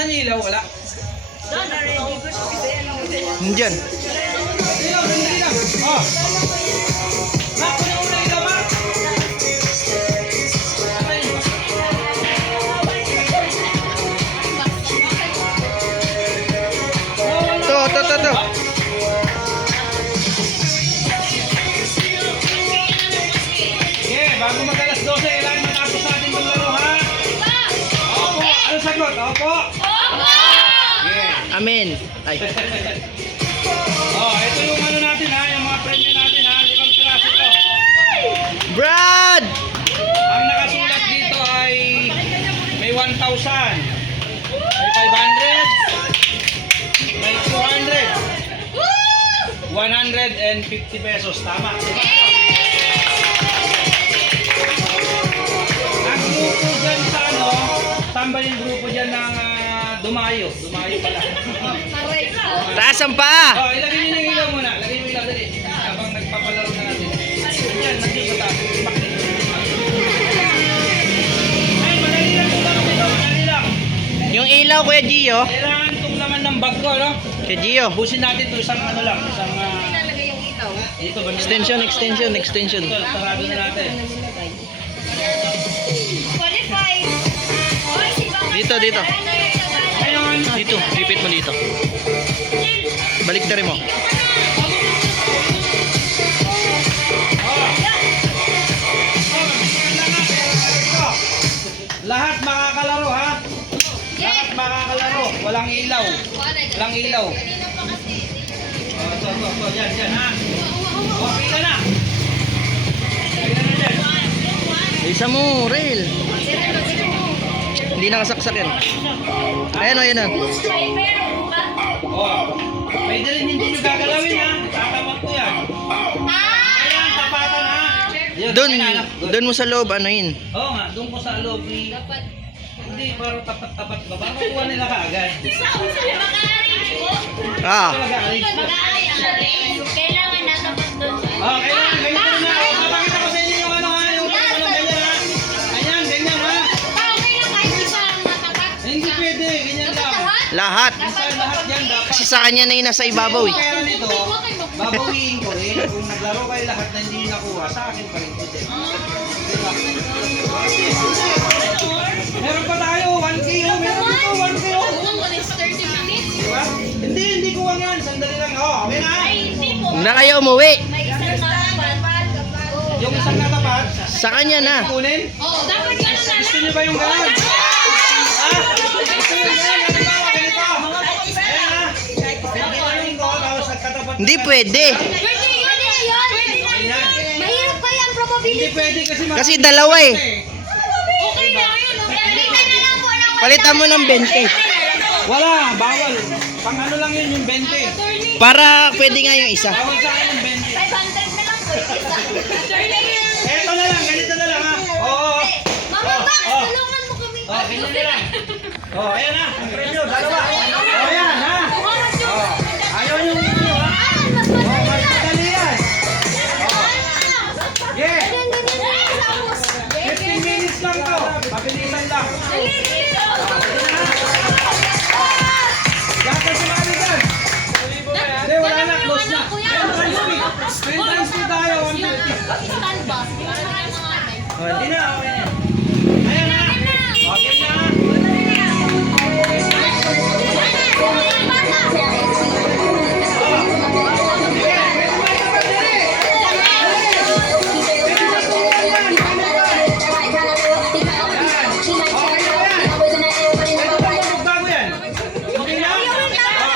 Asan yung ilaw? Wala. Nandyan. Ilaw, ilaw. Oh. Mak, kunin mo na ilaw, Mak. To. Yeah, bago mag-alas 12, kailangan matapos natin yung laro, ha? Opo. Ano sagot? Opo. Yeah. Amen. Ay. Oh, ito yung ano natin, ha? Yung mga premyo natin, ha? 5 piraso to. Brad! Ang nakasulat dito ay may 1,000, may 500, may 200, 150 pesos. Tama. Ang grupo dyan sa ano, tamba yung grupo dyan ng Dumayo. Dumayo pala. Taas ang paa! Oh, ilagay nyo yung ilaw muna. Ilagay nyo yung ilaw dali. Habang nagpapalaro na natin. Yan, nandito sa taas. Ay, madali lang yung laro dito. Madali lang. Yung ilaw, Kuya Gio. Kailangan itong laman ng bag ko, no? Kuya Gio. Busin natin ito isang ano lang. Isang... dito ba? Extension. Ito, sarado na natin. Dito. Ngayon, Dito, lipit mo dito. Balik na rin mo. lahat makakalaro, ha? Lahat makakalaro. Walang ilaw. Walang ilaw. Ito. Yan, ha? Pila na. Pila na dyan. Isa mo, rail. Hindi nakasaksak yan. Ayan o. Oh. Pwede rin hindi nyo gagalawin, ha? Tatapat ko yan. Ayan, tapatan, ha? Yun, Doon mo sa loob, ano yun? Oo nga, doon ko sa loob. Hindi, parang tapat-tapat ba? Baka makuha nila kaagad. Ah. Kailangan natapat doon. Oh, kailangan ganyan na. Papakita ko sa inyo yung ano, ha? Yung ganyan, ha? Ganyan, ha? Hindi pwede, ganyan lang. Lahat. Minsan lahat yan dapat. Kasi sa kanya na yung nasa ibabaw eh. Kaya nito, babawiin ko rin. Kung naglaro kayo lahat na hindi nakuha, sa akin pa rin ito. Diba? Meron pa tayo, 1K. Meron dito, 1K. Diba? Hindi kuha yan. Sandali lang. Okay na. Huwag na kayo umuwi. Yung isang natapat, Sa kanya na. kunin. Dapat yan na Gusto nyo ba yung gano'n? Ha? Gusto nyo yung gano'n? Ganito. Ayan, ha? Pinaginaling ko, tapos nagkatapat. Hindi pwede. Pwede yun. Ayan. Mahirap pa yan, Hindi probability. pwede kasi Kasi dalawa eh. Okay na yun. Palitan na lang po ng Palitan mo ng 20. Wala, bawal. Pang ano lang yun, yung 20. Para pwede nga yung isa. Bawal sa akin yung 20. 500 na lang po. Eto na lang, ganito na lang, ha? Oo. Mama, ba? Oh. Tulungan mo kami. Ganyan na lang. Ayan na, ang premyo, dalawa. Ayan, ha? Ayaw yung inyo, ha? Mas madali yan. Yeah. 15 minutes lang to. Mabilisan lang. Lahat na sumali dyan. Hindi, wala na, close na. 10 times 2 tayo, 150. Stand ba? Para tayo mga ate. Hindi na, okay na. Ayan na. Okay na. Bago yan. Okay na?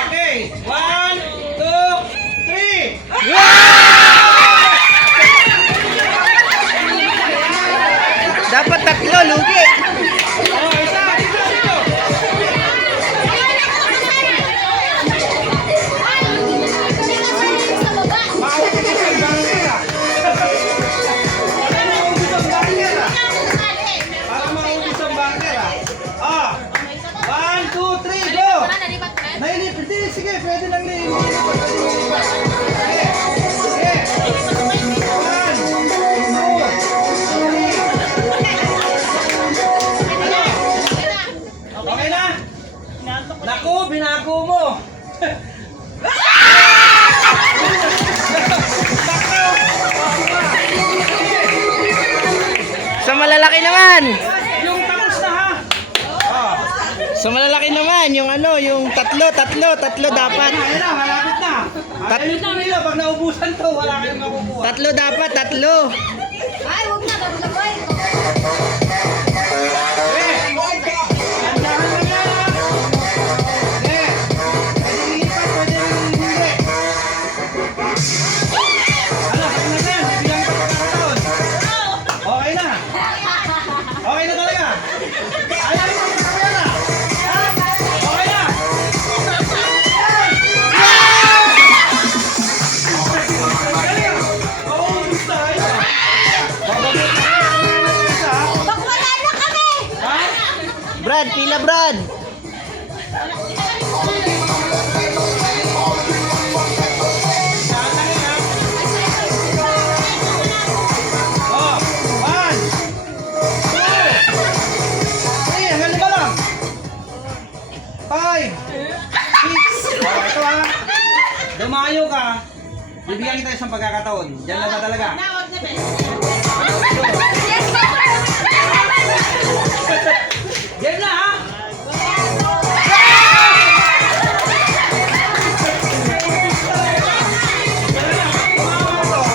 Okay. 1, 2, 3. Dapat tatlo, lugi. Oh, isa. Dito. Maubos ang bangker, ah. Maubos ang bangker, ah. Para maubos ang bangker, ah. 1, 2, 3, go! Nailip, hindi, sige, pwede lang na ilip. Sige, sige. 1, 2, 3. Okay na? Naku, binago mo. Sa malalaki naman. Yung tapos na ha. Oh. Sa malalaki naman, yung ano, yung tatlo dapat. Ayun na, malapit na. Ayun na, Milo, pag naubusan to, wala kayong makukuha. Tatlo dapat, tatlo. Ay, huwag na. Gabagabay. Andahan lang yan ha. Pwede lipat, pwede hindi. Ano, sabi na yan, bibigyan kita pagkakataon. Okay na. Okay na talaga. Ayaw mo na na. Okay na. Maubos tayo. Babalik na isa. Bak wala na kami. Ha? Brad, pila Brad. Oh, 1, 2, 3, hanggang 5 lang. 5, 6. Oh, ito ha. Dumayo ka. Bibigyan kita isang pagkakataon. Diyan lang na talaga. Diyan na ha.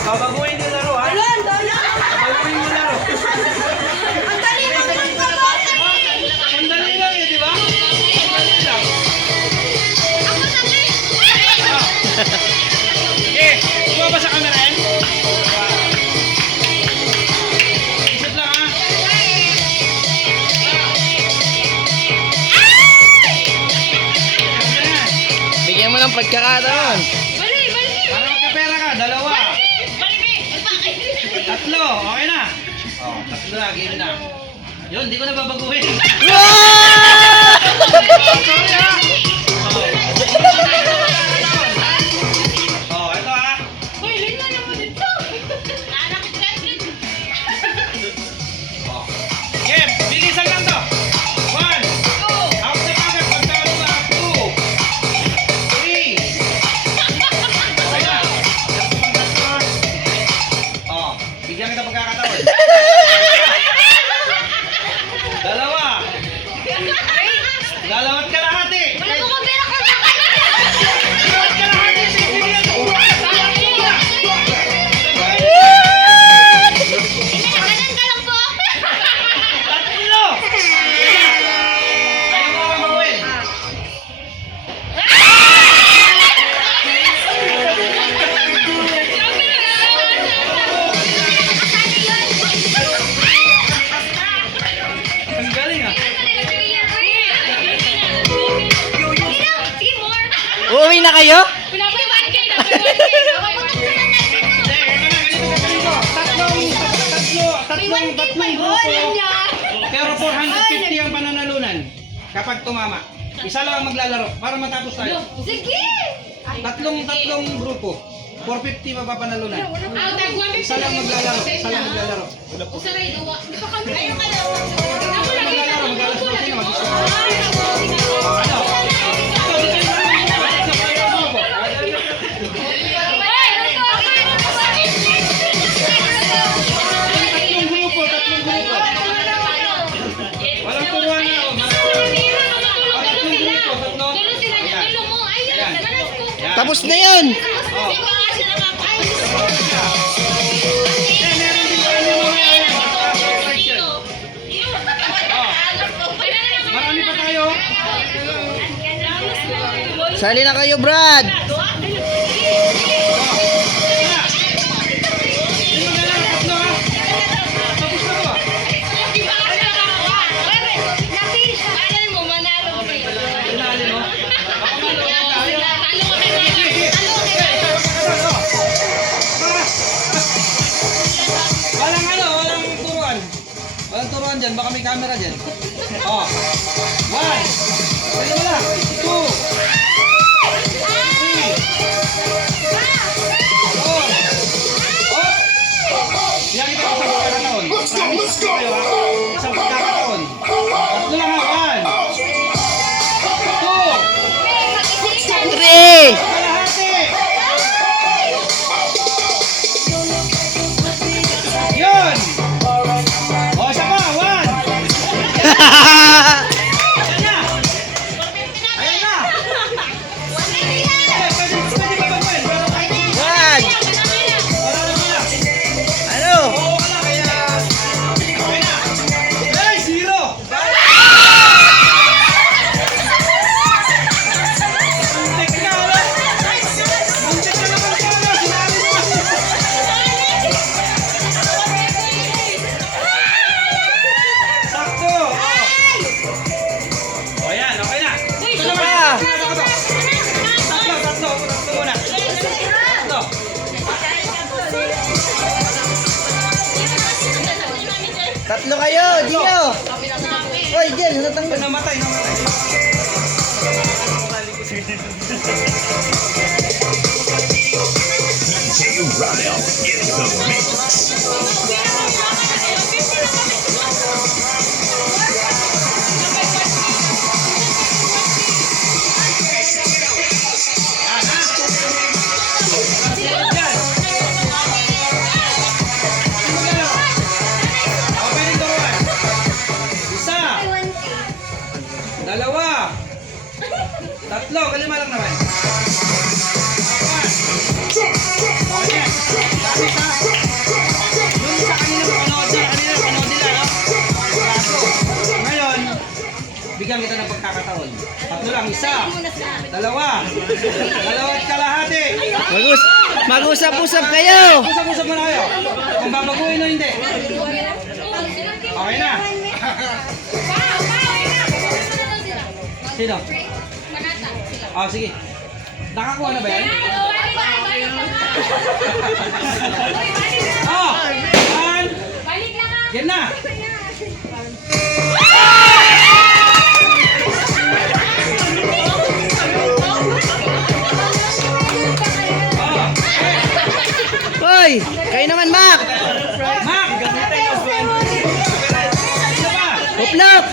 Babaguhin yung laro ha. Babaguhin yung laro. Ang dali mo naman kabote. Ang dali lang eh, di ba? Ang dali lang. Ako dali. Okay, kuha ba sa camera yan? Isip lang ha. Ayan. Bigyan mo ng pagkakataon. Bali. Para magkapera ka, 2. Tatlo, okay na. Oh, tatlo na, game na. Yun, hindi ko na babaguhin. Sorry ha. Oh, ito ha. Hoy, lima naman dito. Anak ko Oh. Game, bilisan lang to. 1, out na agad, pagkano na, 2, 3. Okay na. Oh, bigyan kita pagkakataon. 2. 2 at kalahati. Wala mo kang pera ko. 2 at kalahati, bibigyan ko. Inaganan ka lang po. Tatlo. Ayaw mo akong mabuhin. Ang galing ah. Uuwi na kayo? Tatlong grupo. Pero 450 ang pananalunan kapag tumama. Isa lang ang maglalaro para matapos tayo. Sige! Tatlong grupo. 450 mapapanalunan. Isa lang maglalaro. Isa lang maglalaro. Ayun ka daw. Maglalaro. Maglalaro. Sino mag-isa? Ano? Ito, dito yung grupo. Tatlong grupo. Walang turuan na ako. Yan. Tapos na yun. Meron din pa rin mamaya yan. Marami pa tayo. Sali na kayo, Brad. Sino na lang? Tatlo ha? Tapos na ba? Tinali mo? Baka maluwa tayo. Walang ano, walang turuan. Walang turuan dyan, baka may camera dyan. Oh. 1. Pwede mo lang. 2. 3. 4. Oh. Yan kita isang pagkakataon. Let's go! Isang pagkakataon. Tatlo lang ha. 1. 2. Tatlo kayo, Gio. Oy, Jen, natanggal. Namatay. Opening turuan. Isa. Dalawa. Tatlo. Kalima lang naman. Apat. Okay. Gamit ha. Yung sa kanina panood nila, no? Tatlo. Ngayon, bigyan kita ng pagkakataon. Tatlo lang. Isa. Dalawa. Dalawa at kalahati. Mag-usap-usap kayo. Usap-usap muna kayo. Kung babaguhin o hindi. Okay na. Sino? Oh, sige. Nakakuha na ba yan? Oh! One! Yan na! Oh! Hoy, kayo naman, Mac. Mac! Sino ba? Uplop.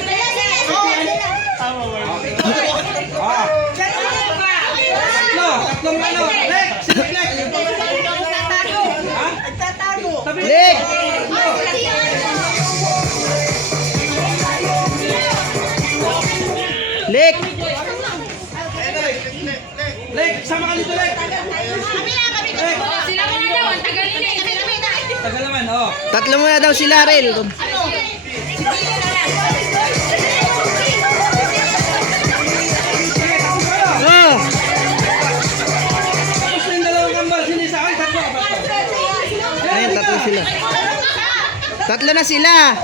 Oh! Tatlong ano? Lek! Sino Lek? Ha? Tabi. Lek. Lek. Lek! Sama ka dito, Lek! Lek! Tagal naman, oh. Tatlo muna daw sila, Rel. Sige, tapos kayo! Oh. Tapos na yung dalawang kambal. Sino isa? Ay, tatlo ka ba? Ayun, tatlo sila. Tatlo na sila.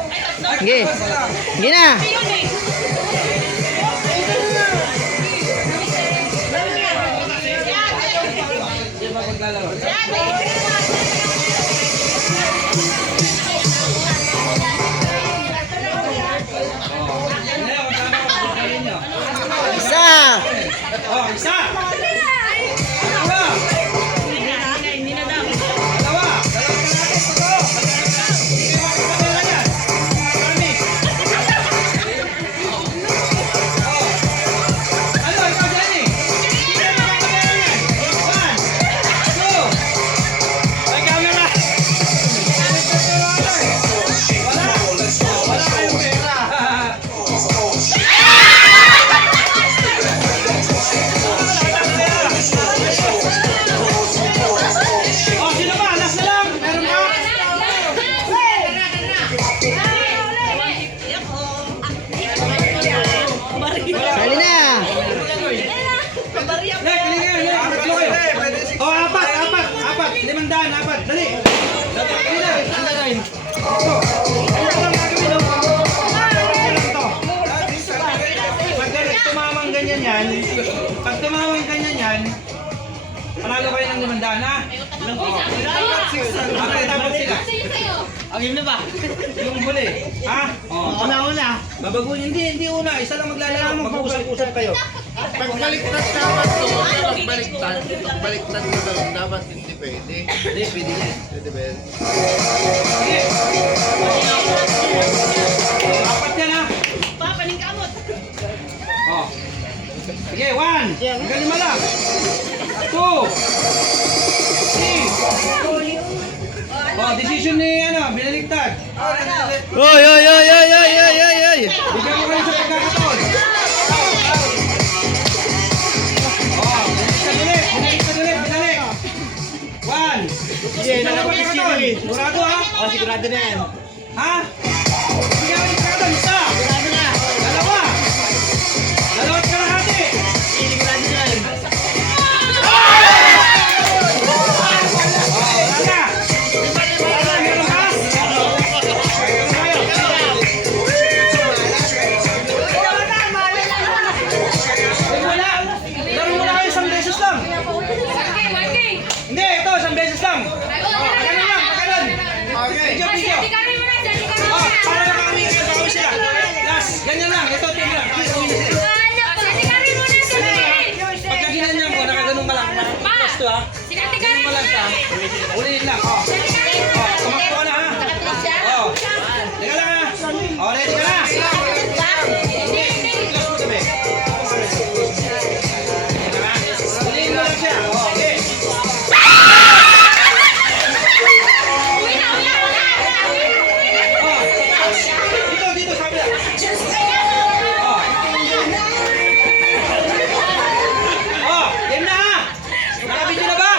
Sige. Sige na. Hindi ba maglalaro? Ngayon, magkano ka sa sarili nyo? Isa. Oh, isa! Dalawa! Dalawa! Dalawa ka natin, totoo! Hindi mo ako kamera yan. Promise. Oh. Ano, ikaw, Jenny? Hindi mo ako kamera yan. 1, 2. May camera. Wala. Wala kayong pera. Oh, sino ba? Last na lang. Meron ba? Sali na. Lek, halika yan, Lek. Tatlo kayo. Oh, apat. 500, 4. Dali. Dali na. Ito. Ito lang gagawin, oh. Ito lang to. Pag tumamang ganyan yan, panalo kayo ng 500, ha? Okay, dapat sila. Ang na ba? Yung huli. Ha? Oh. Una. Babaguhin. Hindi una. Isa lang maglalaro. Mag-usap-usap kayo. Pagbaliktad dapat to, pagbaliktad mo daw, dapat hindi pwede. Hindi, pwede yan. Pwede ba yan? Sige. Apat yan, ha? Oh. Sige, 1. Hanggang 5 lang. 2. 3. Oh, decision ni binaligtad. Oy, oy, oy, oy, oy, oy, oy, oy. Bigyan mo kayo sa pagkakataon. Oh, binaligtad ulit. Binalik. 1. Sige, pagkakataon. Sigurado, ha? Oh, sigurado na yan. Ha? Bigyan mo yung pagkakataon. Isa. Dalawa. Dalawa at kalahati. Sigurado na yan. Hindi, ito, 1 beses lang. Pagkanan lang, pagkanan. Video. Ulihin lang. Oh. Tumakbo ka na ha. Oh. Teka lang ha. Oh, ready ka na. Ulihin mo lang siya. Oh, okay. Dito, sabi na. Oh, game na ha. Nakabidyo na ba?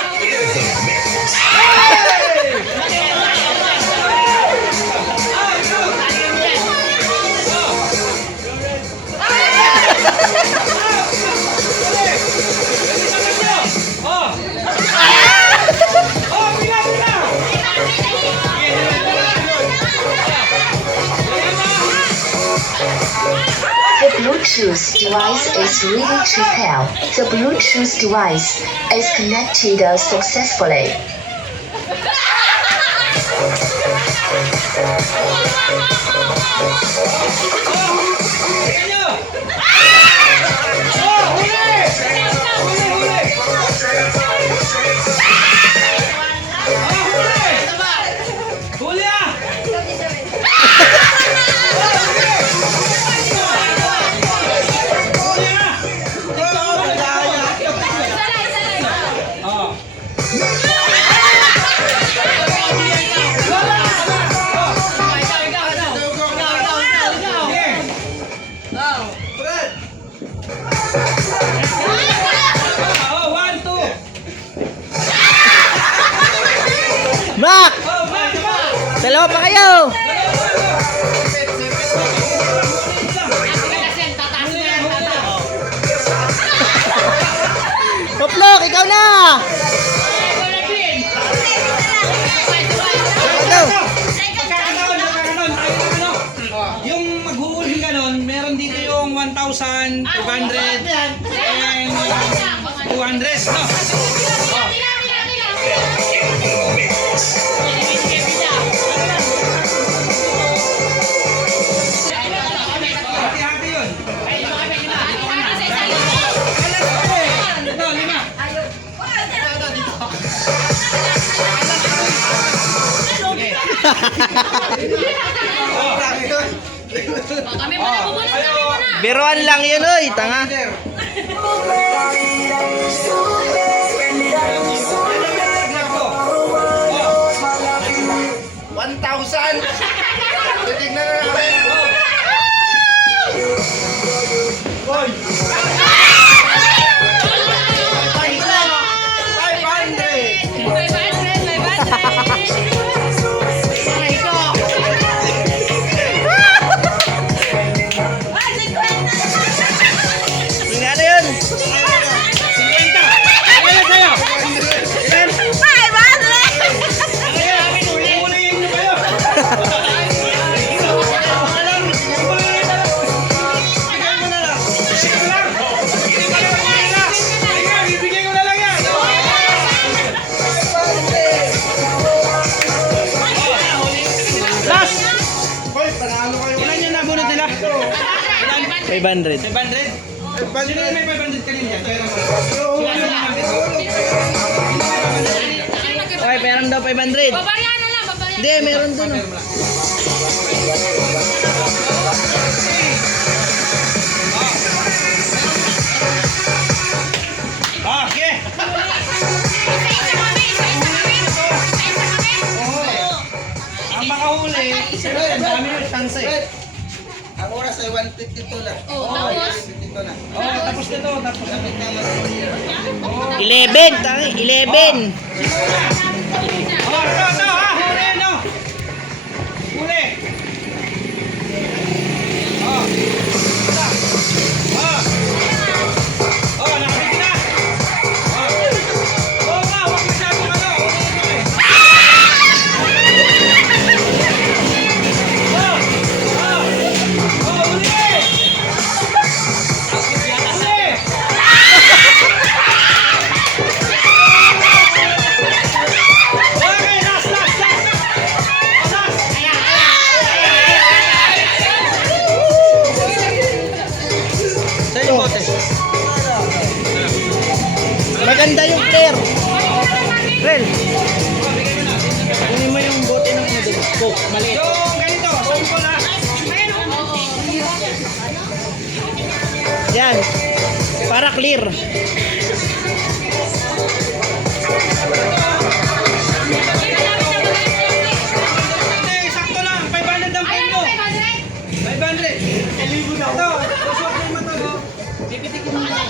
The Bluetooth device is ready to pair. The Bluetooth device is connected successfully. Back! Dalawa pa kayo! Poplok, ikaw na! Go! Yung maghuhuli ka nun, meron dito yung 1,200 and 200, no? Hati-hati yun. Ito, 5. Biruan lang yun, oy, tanga. Titignan na namin. Tingnan na yun. 50. Ano sa'yo? Huhulihin nyo kayo. Bibigyan ko na lang yan. Last. Ilan yung nabunod nila? 500. 500? Sino yung may 500 kanina dyan? Okay, meron daw 500. Babaryan na lang, babaryan. Hindi, meron dun. Okay. Ang makahuli, ang dami yung chance eh. Ang oras ay 1:52 lang. Tapos, 1:52 na. Oh, tapos na to, tapos na. 11, tangi, 11. Oh, ito, ha, huli, no? Huli. Oh. Oh. Oh, nakabig na. Oh. Oh, nga, wag masyadong ano, huli ito eh. Oh. Oh. Oh, huli. Huli. Okay, last. Sa'yo yung bote. Maganda yung player. Rel. Yung ganito, sample ha. Yan. Para clear. Hindi, sakto lang. 500 ang pin mo. 500. Ito, susuot mo yung mata mo. Pipitik mo na.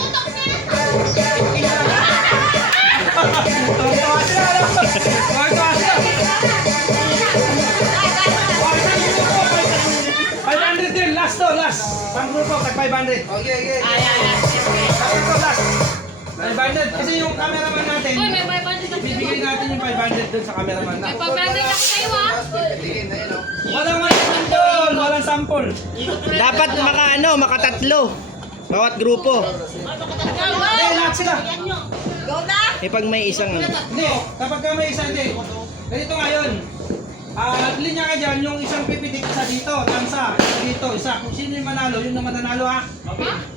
Tawa sila, alam mo. Tawa sila. 500 din, last to, last. Pang grupo, tag 500. Okay. Ito, last. 500, kasi yung cameraman natin, bibigyan natin yung 500 dun sa cameraman na. Walang sample, walang sample. Dapat makatatlo. Bawat grupo. Hindi, lahat sila. Eh pag may isang Hindi, kapag ka may isa, hindi. Ganito ngayon. Linya ka dyan, yung isang pipitik sa dito, tansa, isa dito, isa. Kung sino yung manalo, yun naman nanalo ha.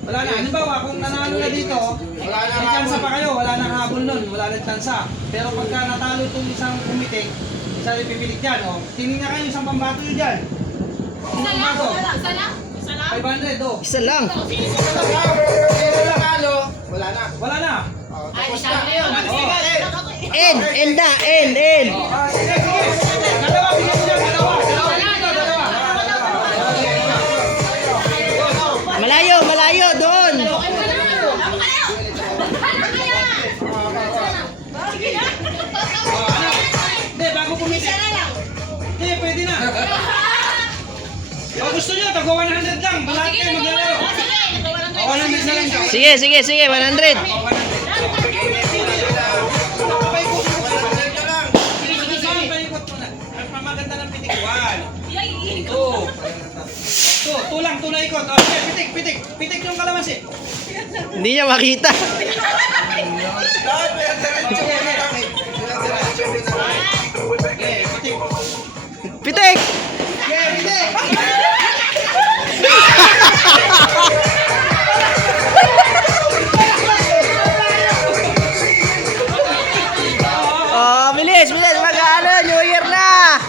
Wala na. Halimbawa, kung nanalo na dito, may tansa pa kayo, wala nang habol nun, wala nang tansa. Pero pagka natalo itong isang pumitik, isa yung pipitik dyan, oh. Tingin nga kayo isang pambato yun dyan. Isang pambato. 500, oh. isa lang. Wala na. End na. Sige. Dalawa, bigyan mo dyan, dalawa. Malayo doon. Hindi, bago pumitik. Hindi, pwede na. O gusto nyo, tagwa 100 lang. Lahat kayo maglalaro. 100 na lang siya. Sige, 100. Paikot mo na. Ang maganda ng pitikwan. Tulang ikot. O, sige, pitik yung kalamansi. Hindi niya makita. Okay, pitik. Pitik! Okay, pitik. Oh, bilis. New Year na.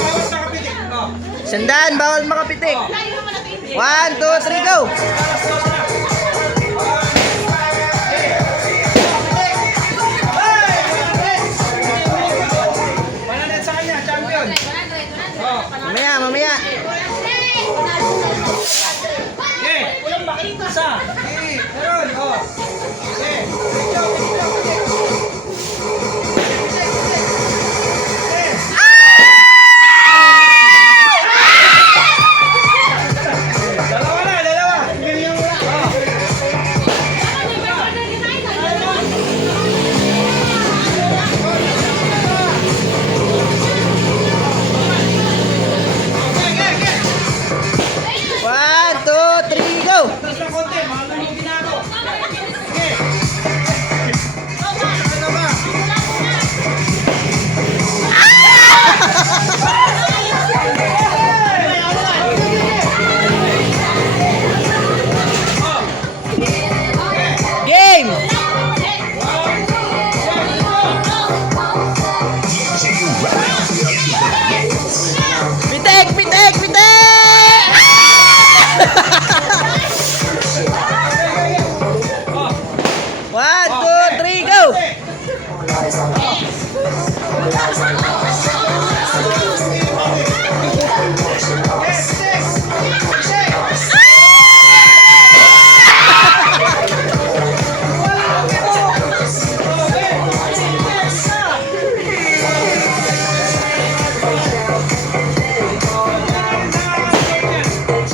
Bawat nakapitik. O. Sandaan, bawal makapitik. 1, 2, 3, go! Mananit sa kanya, champion. Oh. Mamaya. Okay. Isa. Okay. Meron. Oh. Okay. Dalawa. Oh. Okay. 1, 2, 3, go! Tapos na konti. Malulugin na ako. Okay. Game! Pitik! One, two, three, go!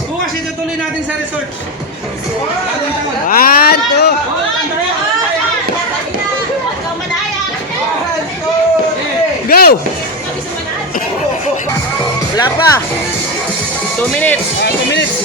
Bukas itutuloy natin sa resort. Bagong taon. 1, 2, go! Wala pa. 2 minutes. 2 minutes.